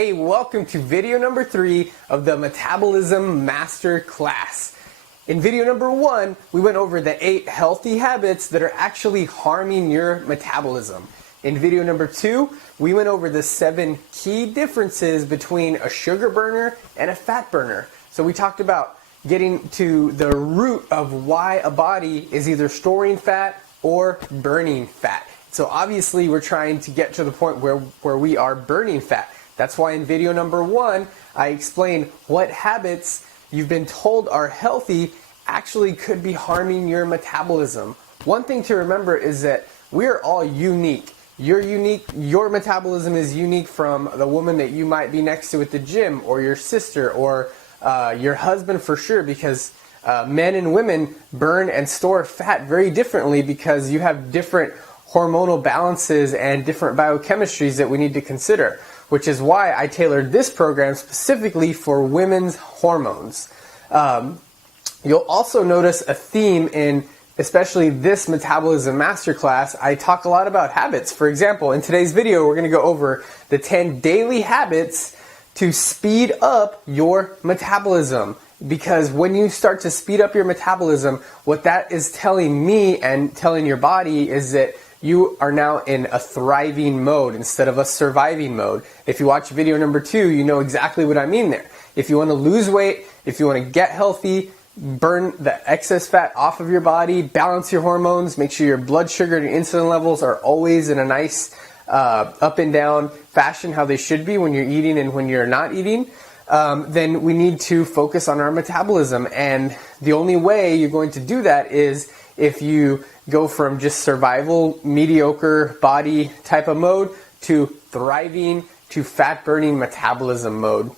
Hey, welcome to video number 3 of the Metabolism Master Class. In video number 1, we went over the 8 healthy habits that are actually harming your metabolism. In video number 2, we went over the 7 key differences between a sugar burner and a fat burner. So we talked about getting to the root of why a body is either storing fat or burning fat. So obviously we're trying to get to the point where we are burning fat. That's why in video number 1, I explained what habits you've been told are healthy actually could be harming your metabolism. One thing to remember is that we're all unique. You're unique, your metabolism is unique from the woman that you might be next to at the gym, or your sister, or your husband for sure, because men and women burn and store fat very differently because you have different hormonal balances and different biochemistries that we need to consider, which is why I tailored this program specifically for women's hormones. You'll also notice a theme in especially this Metabolism Masterclass. I talk a lot about habits. For example, in today's video, we're going to go over the 10 daily habits to speed up your metabolism. Because when you start to speed up your metabolism, what that is telling me and telling your body is that you are now in a thriving mode instead of a surviving mode. If you watch video number 2, you know exactly what I mean there. If you want to lose weight, if you want to get healthy, burn the excess fat off of your body, balance your hormones, make sure your blood sugar and insulin levels are always in a nice up and down fashion, how they should be when you're eating and when you're not eating, then we need to focus on our metabolism. And the only way you're going to do that is if you go from just survival, mediocre body type of mode to thriving to fat burning metabolism mode.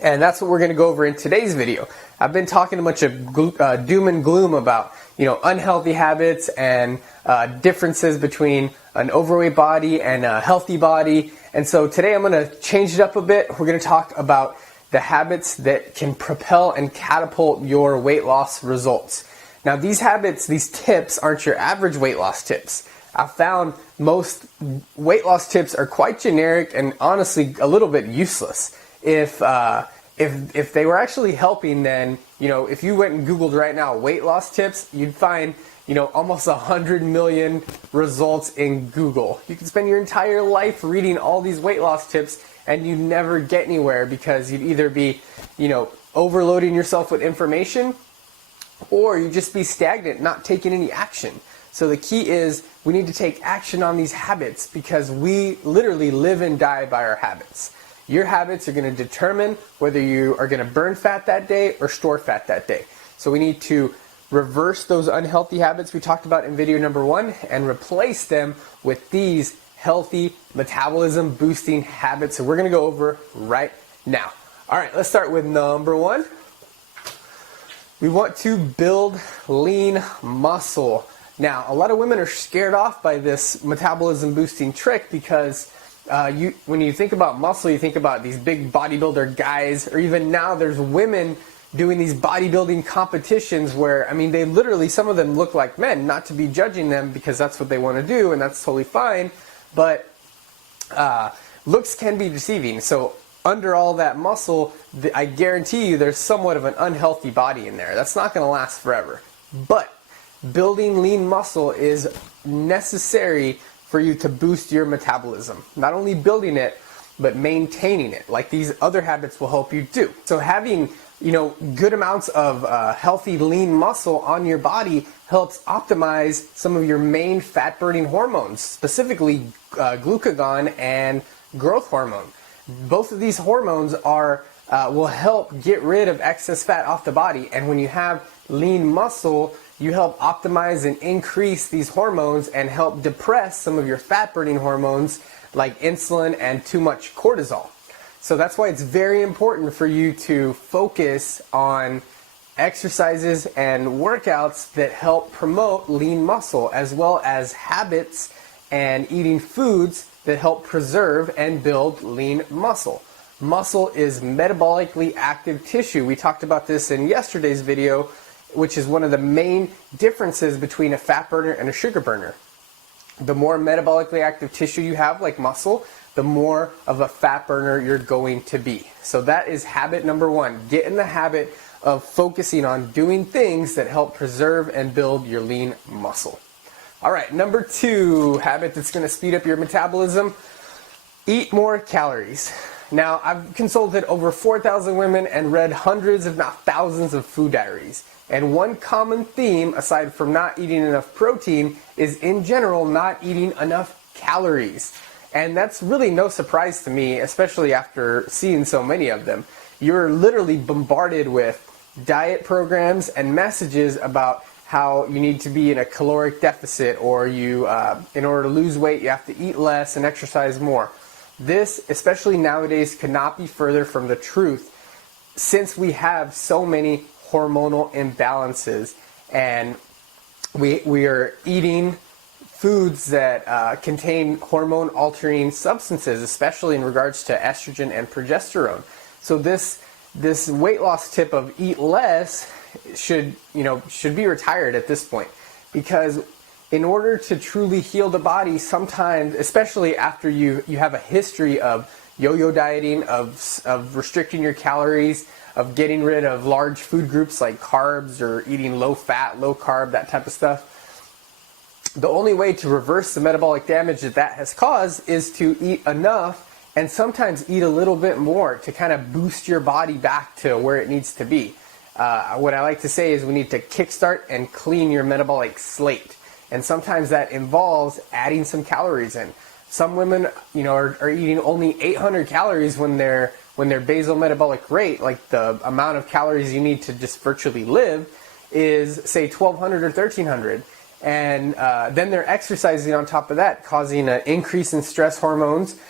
And that's what we're going to go over in today's video. I've been talking a bunch of doom and gloom about, unhealthy habits and differences between an overweight body and a healthy body. And so today I'm going to change it up a bit. We're going to talk about the habits that can propel and catapult your weight loss results. Now these habits, these tips aren't your average weight loss tips. I found most weight loss tips are quite generic and honestly a little bit useless. If they were actually helping, then, if you went and Googled right now weight loss tips, you'd find, almost 100 million results in Google. You could spend your entire life reading all these weight loss tips and you never get anywhere because you'd either be, overloading yourself with information, or you just be stagnant, not taking any action. So the key is we need to take action on these habits because we literally live and die by our habits. Your habits are going to determine whether you are going to burn fat that day or store fat that day. So we need to reverse those unhealthy habits we talked about in video number 1 and replace them with these healthy metabolism boosting habits. So we're going to go over right now. All right, let's start with number 1. We want to build lean muscle. Now, a lot of women are scared off by this metabolism boosting trick because when you think about muscle, you think about these big bodybuilder guys, or even now there's women doing these bodybuilding competitions where, they literally, some of them look like men, not to be judging them because that's what they want to do and that's totally fine, but looks can be deceiving. So under all that muscle, I guarantee you there's somewhat of an unhealthy body in there. That's not going to last forever. But building lean muscle is necessary for you to boost your metabolism. Not only building it, but maintaining it, like these other habits will help you do. So having, good amounts of healthy lean muscle on your body helps optimize some of your main fat burning hormones, specifically glucagon and growth hormone. Both of these hormones will help get rid of excess fat off the body, and when you have lean muscle, you help optimize and increase these hormones and help depress some of your fat burning hormones like insulin and too much cortisol. So that's why it's very important for you to focus on exercises and workouts that help promote lean muscle, as well as habits and eating foods that help preserve and build lean muscle. Muscle is metabolically active tissue. We talked about this in yesterday's video, which is one of the main differences between a fat burner and a sugar burner. The more metabolically active tissue you have, like muscle, the more of a fat burner you're going to be. So that is habit number one. Get in the habit of focusing on doing things that help preserve and build your lean muscle. All right, number two habit that's going to speed up your metabolism: eat more calories. Now, I've consulted over 4,000 women and read hundreds, if not thousands, of food diaries. And one common theme, aside from not eating enough protein, is in general not eating enough calories. And that's really no surprise to me, especially after seeing so many of them. You're literally bombarded with diet programs and messages about how you need to be in a caloric deficit, or you, in order to lose weight, you have to eat less and exercise more. This, especially nowadays, could not be further from the truth, since we have so many hormonal imbalances, and we are eating foods that contain hormone-altering substances, especially in regards to estrogen and progesterone. So this weight loss tip of eat less should be retired at this point, because in order to truly heal the body, sometimes, especially after you have a history of yo-yo dieting, of restricting your calories, of getting rid of large food groups like carbs, or eating low fat, low carb, that type of stuff, the only way to reverse the metabolic damage that has caused is to eat enough, and sometimes eat a little bit more, to kind of boost your body back to where it needs to be. What I like to say is we need to kickstart and clean your metabolic slate. And sometimes that involves adding some calories in. Some women, are eating only 800 calories when their basal metabolic rate, like the amount of calories you need to just virtually live, is say 1,200 or 1,300. And then they're exercising on top of that, causing an increase in stress hormones.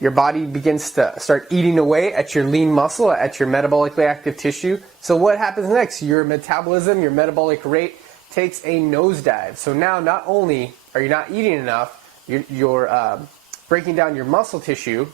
Your body begins to start eating away at your lean muscle, at your metabolically active tissue. So what happens next? Your metabolism, your metabolic rate takes a nosedive. So now not only are you not eating enough, you're breaking down your muscle tissue.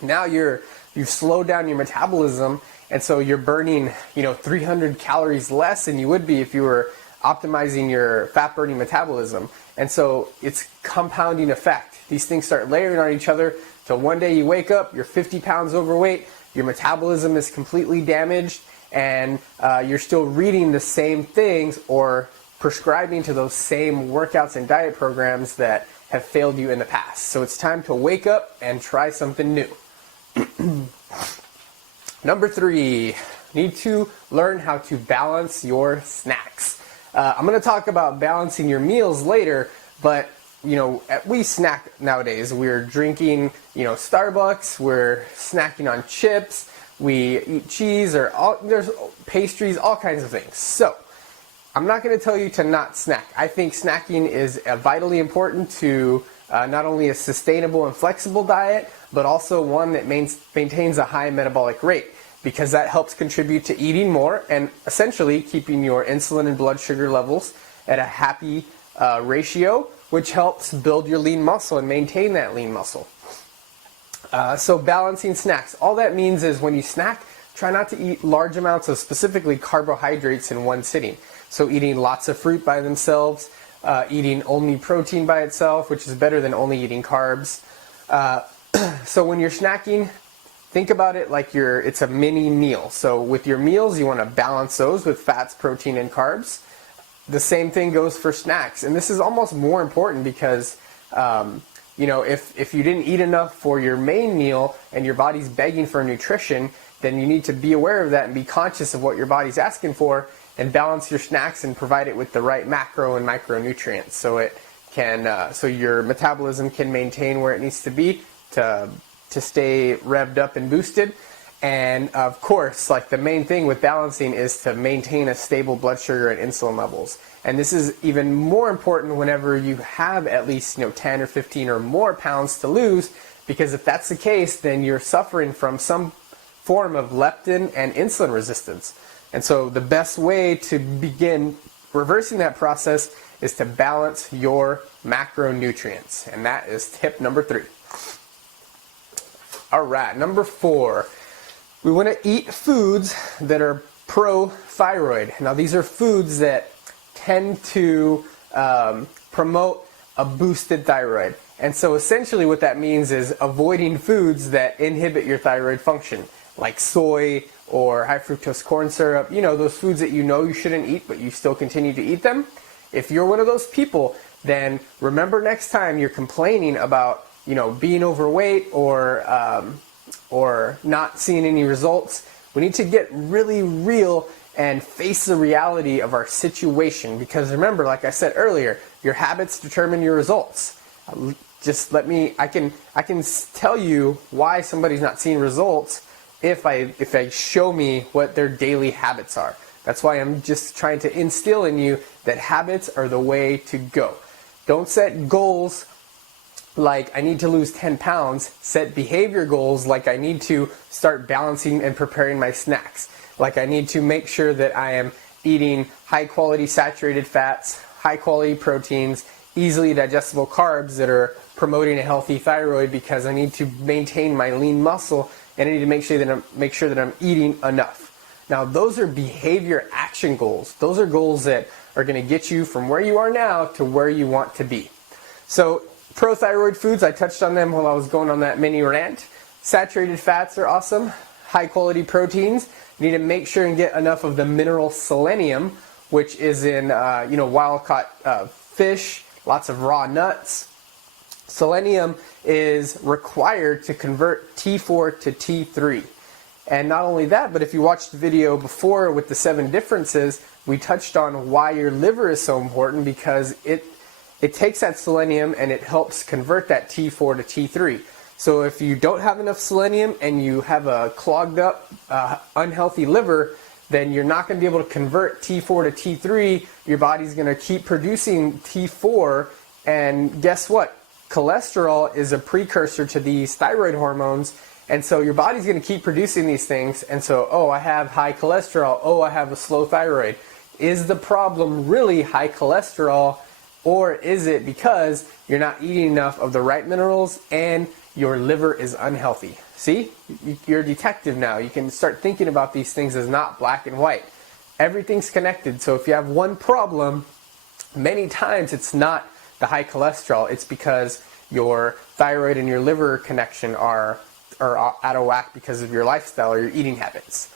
Now you've slowed down your metabolism, and so you're burning 300 calories less than you would be if you were optimizing your fat burning metabolism. And so it's compounding effect. These things start layering on each other. So one day you wake up, you're 50 pounds overweight, your metabolism is completely damaged, and you're still reading the same things or prescribing to those same workouts and diet programs that have failed you in the past. So it's time to wake up and try something new. Number three, need to learn how to balance your snacks. I'm going to talk about balancing your meals later, but we snack nowadays. We're drinking, Starbucks, we're snacking on chips, we eat cheese, there's pastries, all kinds of things. So I'm not going to tell you to not snack. I think snacking is vitally important to not only a sustainable and flexible diet, but also one that maintains a high metabolic rate, because that helps contribute to eating more and essentially keeping your insulin and blood sugar levels at a happy ratio, which helps build your lean muscle and maintain that lean muscle. So balancing snacks. All that means is when you snack, try not to eat large amounts of specifically carbohydrates in one sitting. So eating lots of fruit by themselves, eating only protein by itself, which is better than only eating carbs. So when you're snacking, think about it like it's a mini meal. So with your meals, you want to balance those with fats, protein, and carbs. The same thing goes for snacks. And this is almost more important because, if you didn't eat enough for your main meal and your body's begging for nutrition, then you need to be aware of that and be conscious of what your body's asking for, and balance your snacks and provide it with the right macro and micronutrients so it can, so your metabolism can maintain where it needs to be to stay revved up and boosted. And of course, like the main thing with balancing is to maintain a stable blood sugar and insulin levels. And this is even more important whenever you have at least 10 or 15 or more pounds to lose, because if that's the case, then you're suffering from some form of leptin and insulin resistance. And so the best way to begin reversing that process is to balance your macronutrients. And that is tip number 3. All right, number 4. We want to eat foods that are pro thyroid. Now, these are foods that tend to promote a boosted thyroid. And so essentially what that means is avoiding foods that inhibit your thyroid function, like soy or high fructose corn syrup, those foods that you shouldn't eat, but you still continue to eat them. If you're one of those people, then remember next time you're complaining about, being overweight or not seeing any results, we need to get really real and face the reality of our situation. Because remember, like I said earlier, your habits determine your results. I can tell you why somebody's not seeing results if I show me what their daily habits are. That's why I'm just trying to instill in you that habits are the way to go. Don't set goals like I need to lose 10 pounds. Set behavior goals like I need to start balancing and preparing my snacks. Like I need to make sure that I am eating high quality saturated fats, high quality proteins, easily digestible carbs that are promoting a healthy thyroid, because I need to maintain my lean muscle and I need to make sure that I'm eating enough. Now those are behavior action goals. Those are goals that are going to get you from where you are now to where you want to be. So Pro Thyroid Foods, I touched on them while I was going on that mini rant. Saturated fats are awesome. High quality proteins. You need to make sure and get enough of the mineral selenium, which is in wild caught fish, lots of raw nuts. Selenium is required to convert T4 to T3. And not only that, but if you watched the video before with the 7 differences, we touched on why your liver is so important, because it takes that selenium and it helps convert that T4 to T3. So if you don't have enough selenium and you have a clogged up, unhealthy liver, then you're not going to be able to convert T4 to T3. Your body's going to keep producing T4, and guess what? Cholesterol is a precursor to these thyroid hormones, and so your body's going to keep producing these things, and so, I have high cholesterol, I have a slow thyroid. Is the problem really high cholesterol, or is it because you're not eating enough of the right minerals and your liver is unhealthy? See, you're a detective now. You can start thinking about these things as not black and white. Everything's connected. So if you have one problem, many times it's not the high cholesterol. It's because your thyroid and your liver connection are out of whack because of your lifestyle or your eating habits.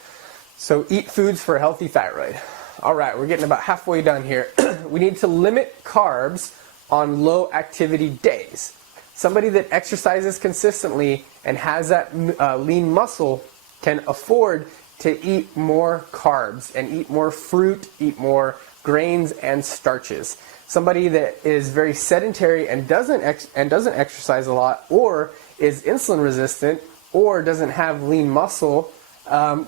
So eat foods for a healthy thyroid. All right, we're getting about halfway done here. We need to limit carbs on low activity days. Somebody that exercises consistently and has that lean muscle can afford to eat more carbs and eat more fruit, eat more grains and starches. Somebody that is very sedentary and doesn't exercise a lot, or is insulin resistant, or doesn't have lean muscle,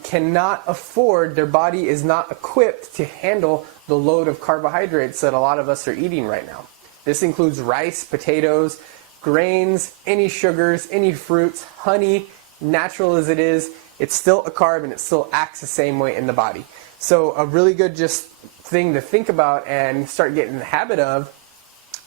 cannot afford, their body is not equipped to handle the load of carbohydrates that a lot of us are eating right now. This includes rice, potatoes, grains, any sugars, any fruits, honey. Natural as it is, it's still a carb and it still acts the same way in the body. So a really good thing to think about and start getting in the habit of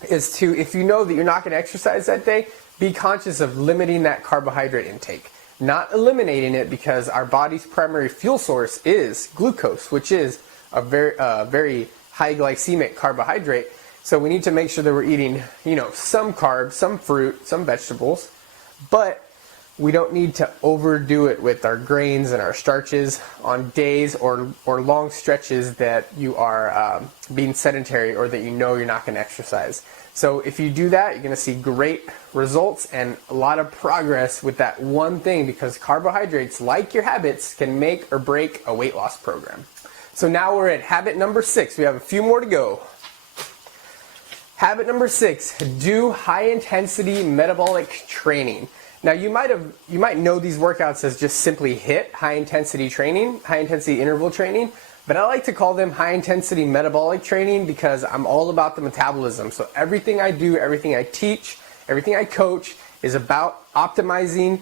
is to, if you know that you're not going to exercise that day, be conscious of limiting that carbohydrate intake. Not eliminating it, because our body's primary fuel source is glucose, which is a very high glycemic carbohydrate. So we need to make sure that we're eating, some carbs, some fruit, some vegetables, but we don't need to overdo it with our grains and our starches on days or long stretches that you are being sedentary, or that you're not going to exercise. So if you do that, you're going to see great results and a lot of progress with that one thing, because carbohydrates, like your habits, can make or break a weight loss program. So now we're at habit number 6. We have a few more to go. Habit number 6, do high intensity metabolic training. Now you might know these workouts as just simply HIIT, high intensity training, high intensity interval training, but I like to call them high intensity metabolic training because I'm all about the metabolism. So everything I do, everything I teach, everything I coach is about optimizing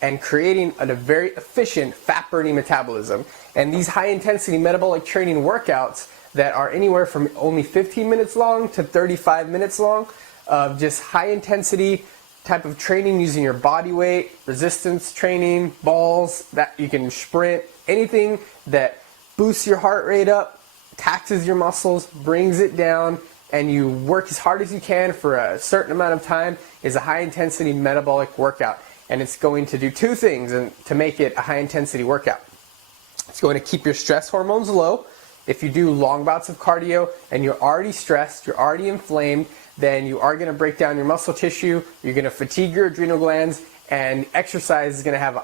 and creating a very efficient fat burning metabolism. And these high intensity metabolic training workouts that are anywhere from only 15 minutes long to 35 minutes long, of just high intensity type of training using your body weight, resistance training, balls, that you can sprint, anything that boosts your heart rate up, taxes your muscles, brings it down, and you work as hard as you can for a certain amount of time is a high intensity metabolic workout. And it's going to do two things to make it a high intensity workout. It's going to keep your stress hormones low. If you do long bouts of cardio and you're already stressed, you're already inflamed, then you are going to break down your muscle tissue, you're going to fatigue your adrenal glands, and exercise is going to have an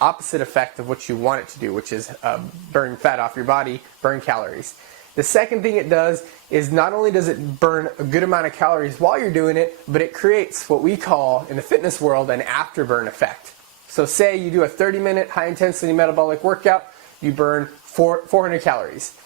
opposite effect of what you want it to do, which is burn fat off your body, burn calories. The second thing it does is not only does it burn a good amount of calories while you're doing it, but it creates what we call in the fitness world an afterburn effect. So say you do a 30-minute high-intensity metabolic workout, you burn 400 calories.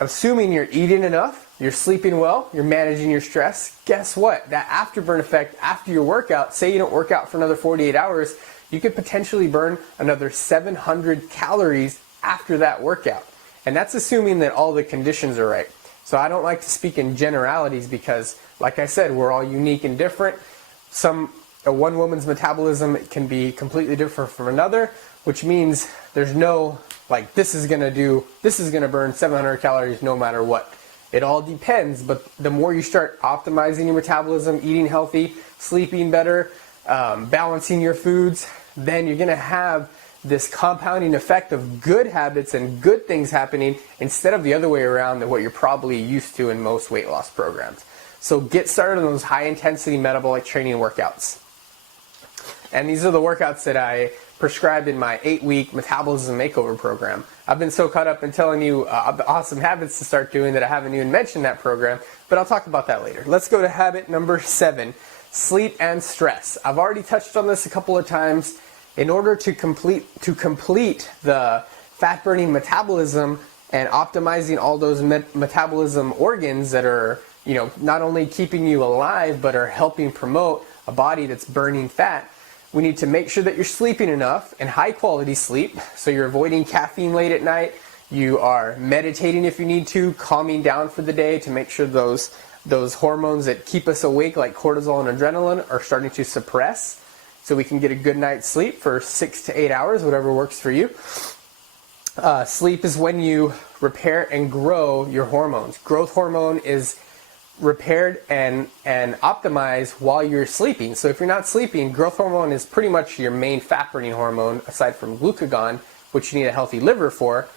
Assuming you're eating enough, you're sleeping well, you're managing your stress, guess what? That afterburn effect after your workout, say you don't work out for another 48 hours, you could potentially burn another 700 calories after that workout. And that's assuming that all the conditions are right. So I don't like to speak in generalities because, like I said, we're all unique and different. One woman's metabolism can be completely different from another, which means there's no, like, this is going to burn 700 calories no matter what. It all depends, but the more you start optimizing your metabolism, eating healthy, sleeping better, balancing your foods, then you're going to have this compounding effect of good habits and good things happening instead of the other way around than what you're probably used to in most weight loss programs. So get started on those high intensity metabolic training workouts. And these are the workouts that I prescribed in my 8-week Metabolism Makeover program. I've been so caught up in telling you the awesome habits to start doing that I haven't even mentioned that program, but I'll talk about that later. Let's go to habit number 7, sleep and stress. I've already touched on this a couple of times. In order to complete the fat-burning metabolism and optimizing all those metabolism organs that are, not only keeping you alive but are helping promote a body that's burning fat, we need to make sure that you're sleeping enough and high-quality sleep. So you're avoiding caffeine late at night. You are meditating if you need to, calming down for the day to make sure those hormones that keep us awake, like cortisol and adrenaline, are starting to suppress, so we can get a good night's sleep for 6 to 8 hours, whatever works for you. Sleep is when you repair and grow your hormones. Growth hormone is repaired and optimized while you're sleeping. So if you're not sleeping, growth hormone is pretty much your main fat-burning hormone, aside from glucagon, which you need a healthy liver for.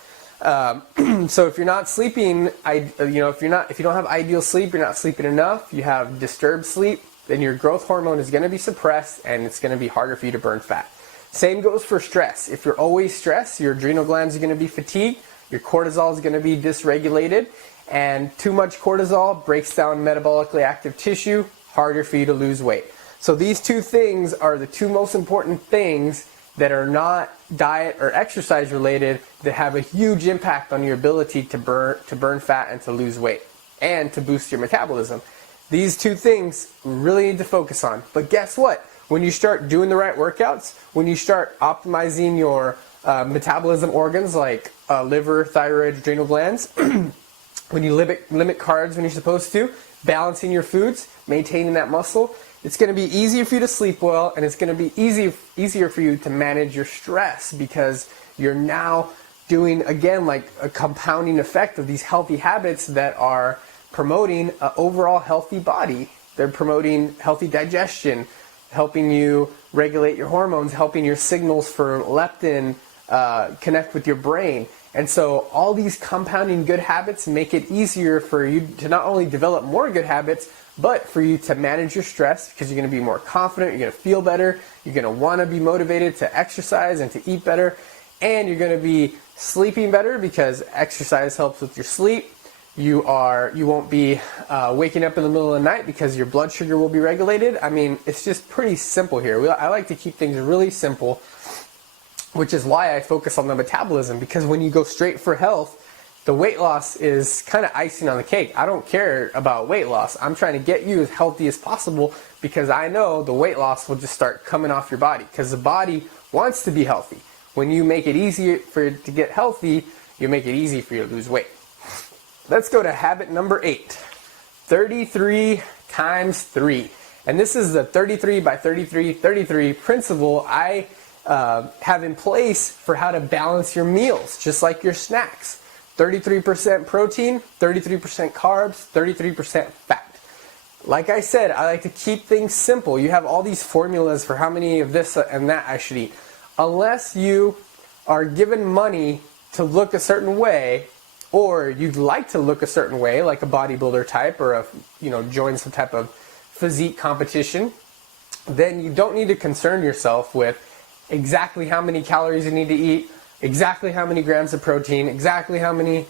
So if you're not sleeping, if you don't have ideal sleep, you're not sleeping enough, you have disturbed sleep, then your growth hormone is going to be suppressed and it's going to be harder for you to burn fat. Same goes for stress. If you're always stressed, your adrenal glands are going to be fatigued, your cortisol is going to be dysregulated, and too much cortisol breaks down metabolically active tissue, harder for you to lose weight. So these two things are the two most important things that are not diet or exercise related that have a huge impact on your ability to burn fat and to lose weight and to boost your metabolism. These two things really need to focus on. But guess what? When you start doing the right workouts, when you start optimizing your metabolism organs like liver, thyroid, adrenal glands, when you limit carbs when you're supposed to, balancing your foods, maintaining that muscle, it's going to be easier for you to sleep well, and it's going to be easier for you to manage your stress because you're now doing, again, like a compounding effect of these healthy habits that are promoting an overall healthy body. They're promoting healthy digestion, helping you regulate your hormones, helping your signals for leptin connect with your brain. And so all these compounding good habits make it easier for you to not only develop more good habits, but for you to manage your stress because you're going to be more confident, you're going to feel better, you're going to want to be motivated to exercise and to eat better, and you're going to be sleeping better because exercise helps with your sleep. You won't be waking up in the middle of the night because your blood sugar will be regulated. I mean, it's just pretty simple here. I like to keep things really simple, which is why I focus on the metabolism, because when you go straight for health, the weight loss is kind of icing on the cake. I don't care about weight loss. I'm trying to get you as healthy as possible because I know the weight loss will just start coming off your body because the body wants to be healthy. When you make it easier for it to get healthy, you make it easy for you to lose weight. Let's go to habit number 8, 33 times 3. And this is the 33 by 33, 33 principle I have in place for how to balance your meals, just like your snacks. 33% protein, 33% carbs, 33% fat. Like I said, I like to keep things simple. You have all these formulas for how many of this and that I should eat. Unless you are given money to look a certain way, or you'd like to look a certain way, like a bodybuilder type, or join some type of physique competition, then you don't need to concern yourself with exactly how many calories you need to eat, exactly how many grams of protein, exactly how many.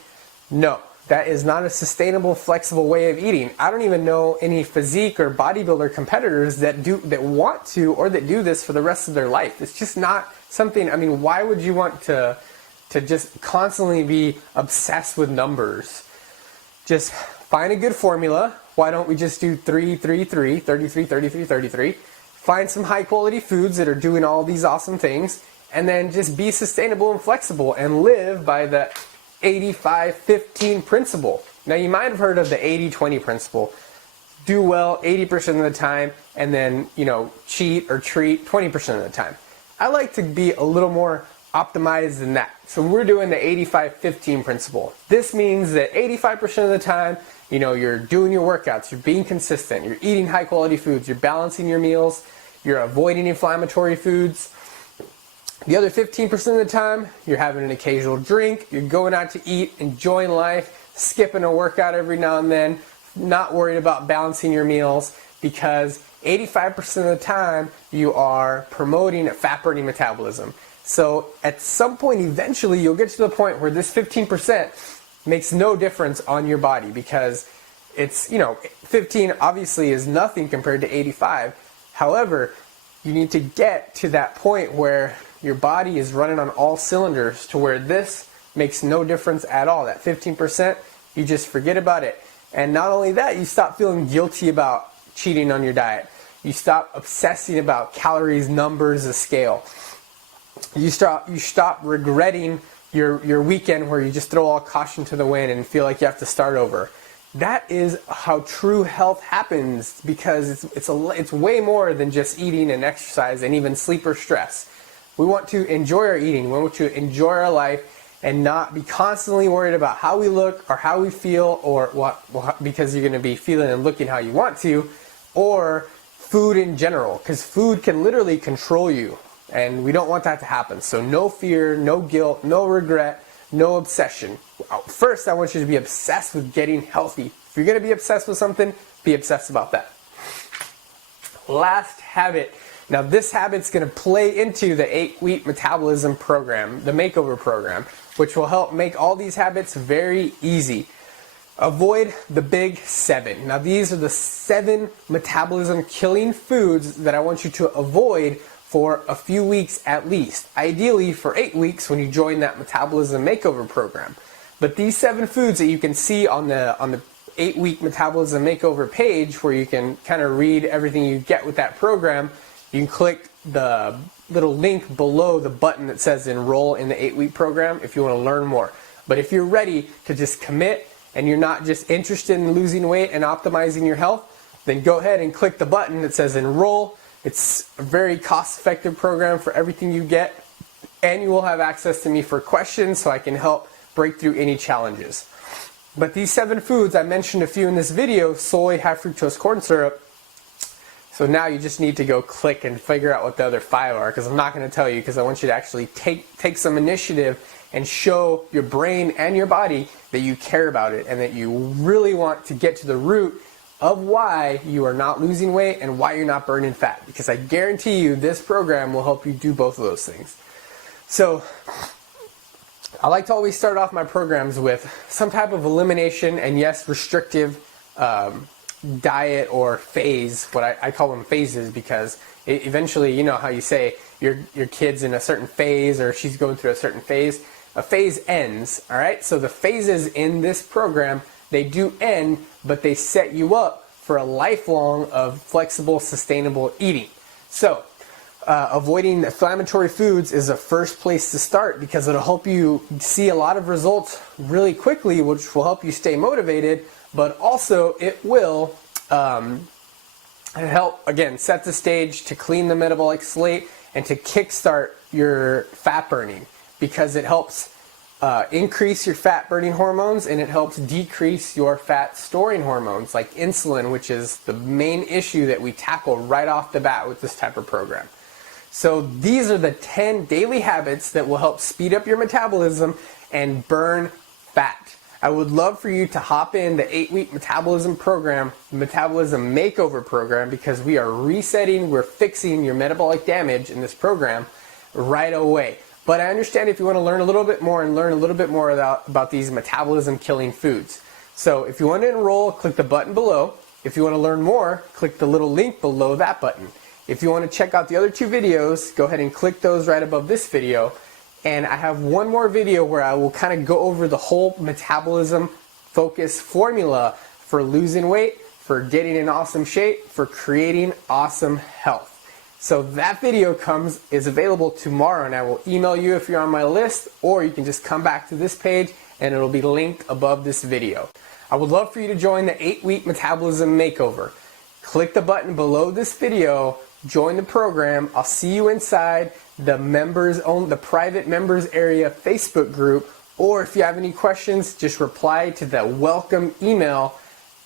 No. That is not a sustainable, flexible way of eating. I don't even know any physique or bodybuilder competitors that want to or that do this for the rest of their life. It's just not something. I mean, why would you want to just constantly be obsessed with numbers? Just find a good formula. Why don't we just do 3, 3, 3, 33, 33, 33? Find some high quality foods that are doing all these awesome things, and then just be sustainable and flexible and live by the 85-15 principle. Now, you might have heard of the 80-20 principle. Do well 80% of the time, and then, cheat or treat 20% of the time. I like to be a little more optimized than that. So we're doing the 85-15 principle. This means that 85% of the time, you're doing your workouts, you're being consistent, you're eating high quality foods, you're balancing your meals, you're avoiding inflammatory foods. The other 15% of the time, you're having an occasional drink, you're going out to eat, enjoying life, skipping a workout every now and then, not worried about balancing your meals, because 85% of the time you are promoting a fat-burning metabolism. So at some point, eventually, you'll get to the point where this 15% makes no difference on your body, because it's, 15 obviously is nothing compared to 85. However, you need to get to that point where your body is running on all cylinders to where this makes no difference at all. That 15%, you just forget about it. And not only that, you stop feeling guilty about cheating on your diet. You stop obsessing about calories, numbers, a scale. You stop regretting your weekend where you just throw all caution to the wind and feel like you have to start over. That is how true health happens, because it's way more than just eating and exercise and even sleep or stress. We want to enjoy our eating. We want to enjoy our life and not be constantly worried about how we look or how we feel, or because you're going to be feeling and looking how you want to, or food in general, because food can literally control you, and we don't want that to happen. So no fear, no guilt, no regret, no obsession. First, I want you to be obsessed with getting healthy. If you're going to be obsessed with something, be obsessed about that. Last habit. Now, this habit's going to play into the 8-week metabolism program, the Makeover program, which will help make all these habits very easy. Avoid the big 7. Now, these are the 7 metabolism killing foods that I want you to avoid for a few weeks at least. Ideally for 8 weeks when you join that Metabolism Makeover program. But these 7 foods that you can see on the 8-week Metabolism Makeover page, where you can kind of read everything you get with that program, you can click the little link below the button that says enroll in the 8-week program if you want to learn more. But if you're ready to just commit and you're not just interested in losing weight and optimizing your health, then go ahead and click the button that says enroll. It's a very cost-effective program for everything you get, and you will have access to me for questions so I can help break through any challenges. But these 7 foods, I mentioned a few in this video: soy, high fructose corn syrup. So now you just need to go click and figure out what the other 5 are, because I'm not going to tell you, because I want you to actually take some initiative and show your brain and your body that you care about it and that you really want to get to the root of why you are not losing weight and why you're not burning fat, because I guarantee you this program will help you do both of those things. So I like to always start off my programs with some type of elimination and, yes, restrictive diet or phase. What I call them phases, because eventually, you know how you say your kid's in a certain phase or she's going through a certain phase. A phase ends, all right? So the phases in this program, they do end, but they set you up for a lifelong of flexible, sustainable eating. So avoiding inflammatory foods is the first place to start, because it'll help you see a lot of results really quickly, which will help you stay motivated, but also it will help, again, set the stage to clean the metabolic slate and to kickstart your fat burning, because it helps increase your fat burning hormones, and it helps decrease your fat storing hormones like insulin, which is the main issue that we tackle right off the bat with this type of program. So these are the 10 daily habits that will help speed up your metabolism and burn fat. I would love for you to hop in the 8-week metabolism program, Metabolism Makeover program, because we are resetting, we're fixing your metabolic damage in this program right away. But I understand if you want to learn a little bit more and learn a little bit more about these metabolism killing foods. So if you want to enroll, click the button below. If you want to learn more, click the little link below that button. If you want to check out the other 2 videos, go ahead and click those right above this video. And I have one more video where I will kind of go over the whole metabolism focus formula for losing weight, for getting in awesome shape, for creating awesome health. So that video is available tomorrow, and I will email you if you're on my list, or you can just come back to this page and it'll be linked above this video. I would love for you to join the 8-week Metabolism Makeover. Click the button below this video, join the program. I'll see you inside the private members area Facebook group, or if you have any questions, just reply to the welcome email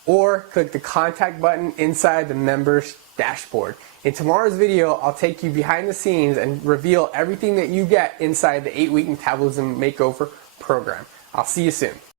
or click the contact button inside the members dashboard. In tomorrow's video, I'll take you behind the scenes and reveal everything that you get inside the 8-week Metabolism Makeover program. I'll see you soon.